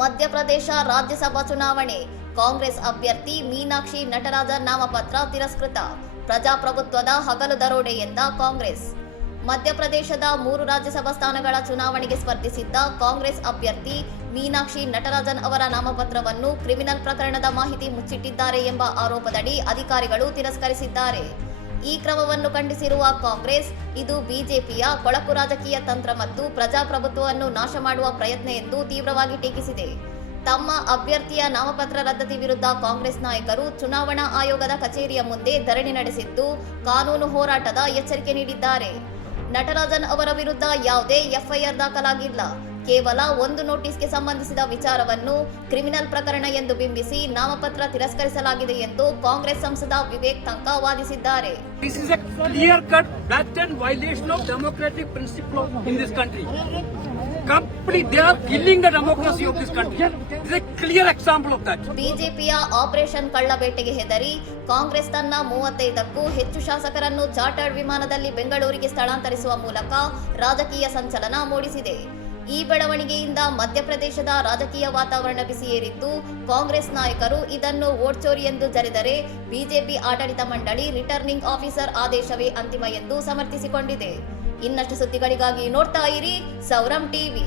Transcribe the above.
ಮಧ್ಯಪ್ರದೇಶ ರಾಜ್ಯಸಭಾ ಚುನಾವಣೆ ಕಾಂಗ್ರೆಸ್ ಅಭ್ಯರ್ಥಿ ಮೀನಾಕ್ಷಿ ನಟರಾಜನ್ ನಾಮಪತ್ರ ತಿರಸ್ಕೃತ. ಪ್ರಜಾಪ್ರಭುತ್ವದ ಹಗಲು ದರೋಡೆ ಎಂದ ಕಾಂಗ್ರೆಸ್. ಮಧ್ಯಪ್ರದೇಶದ 3 ರಾಜ್ಯಸಭಾ ಸ್ಥಾನಗಳ ಚುನಾವಣೆಗೆ ಸ್ಪರ್ಧಿಸಿದ್ದ ಕಾಂಗ್ರೆಸ್ ಅಭ್ಯರ್ಥಿ ಮೀನಾಕ್ಷಿ ನಟರಾಜನ್ ಅವರ ನಾಮಪತ್ರವನ್ನು ಕ್ರಿಮಿನಲ್ ಪ್ರಕರಣದ ಮಾಹಿತಿ ಮುಚ್ಚಿಟ್ಟಿದ್ದಾರೆ ಎಂಬ ಆರೋಪದಡಿ ಅಧಿಕಾರಿಗಳು ತಿರಸ್ಕರಿಸಿದ್ದಾರೆ. ಈ ಕ್ರಮವನ್ನು ಖಂಡಿಸಿರುವ ಕಾಂಗ್ರೆಸ್, ಇದು ಬಿಜೆಪಿಯ ಕೊಳಕು ರಾಜಕೀಯ ತಂತ್ರ ಮತ್ತು ಪ್ರಜಾಪ್ರಭುತ್ವವನ್ನು ನಾಶ ಮಾಡುವ ಪ್ರಯತ್ನ ಎಂದು ತೀವ್ರವಾಗಿ ಟೀಕಿಸಿದೆ. ತಮ್ಮ ಅಭ್ಯರ್ಥಿಯ ನಾಮಪತ್ರ ರದ್ದತಿ ವಿರುದ್ಧ ಕಾಂಗ್ರೆಸ್ ನಾಯಕರು ಚುನಾವಣಾ ಆಯೋಗದ ಕಚೇರಿಯ ಮುಂದೆ ಧರಣಿ ನಡೆಸಿದ್ದು, ಕಾನೂನು ಹೋರಾಟದ ಎಚ್ಚರಿಕೆ ನೀಡಿದ್ದಾರೆ. ನಟರಾಜನ್ ಅವರ ವಿರುದ್ಧ ಯಾವುದೇ ಎಫ್ಐಆರ್ ದಾಖಲಾಗಿಲ್ಲ. ಕೇವಲ ಒಂದು ನೋಟಿಸ್ಗೆ ಸಂಬಂಧಿಸಿದ ವಿಚಾರವನ್ನು ಕ್ರಿಮಿನಲ್ ಪ್ರಕರಣ ಎಂದು ಬಿಂಬಿಸಿ ನಾಮಪತ್ರ ತಿರಸ್ಕರಿಸಲಾಗಿದೆ ಎಂದು ಕಾಂಗ್ರೆಸ್ ಸಂಸದ ವಿವೇಕ್ ತಂಕಾ ವಾದಿಸಿದ್ದಾರೆ. This is a clear-cut, blatant violation of democratic principle in this country. They are killing the democracy of this country. This is a clear example of that. ಬಿಜೆಪಿಯ ಆಪರೇಷನ್ ಕಳ್ಳಬೇಟೆಗೆ ಹೆದರಿ ಕಾಂಗ್ರೆಸ್ ತನ್ನ 35ಕ್ಕೂ ಹೆಚ್ಚು ಶಾಸಕರನ್ನು ಚಾರ್ಟರ್ಡ್ ವಿಮಾನದಲ್ಲಿ ಬೆಂಗಳೂರಿಗೆ ಸ್ಥಳಾಂತರಿಸುವ ಮೂಲಕ ರಾಜಕೀಯ ಸಂಚಲನ ಮೂಡಿಸಿದೆ. ಈ ಬೆಳವಣಿಗೆಯಿಂದ ಮಧ್ಯಪ್ರದೇಶದ ರಾಜಕೀಯ ವಾತಾವರಣ ಬಿಸಿಯೇರಿದ್ದು, ಕಾಂಗ್ರೆಸ್ ನಾಯಕರು ಇದನ್ನು ವೋಟ್ ಚೋರಿ ಎಂದು ಜರೆದರೆ ಬಿಜೆಪಿ ಆಡಳಿತ ಮಂಡಳಿ ರಿಟರ್ನಿಂಗ್ ಆಫೀಸರ್ ಆದೇಶವೇ ಅಂತಿಮ ಎಂದು ಸಮರ್ಥಿಸಿಕೊಂಡಿದೆ. ಇನ್ನಷ್ಟು ಸುದ್ದಿಗಳಿಗಾಗಿ ನೋಡ್ತಾ ಇರಿ ಸೌರಂ ಟಿವಿ.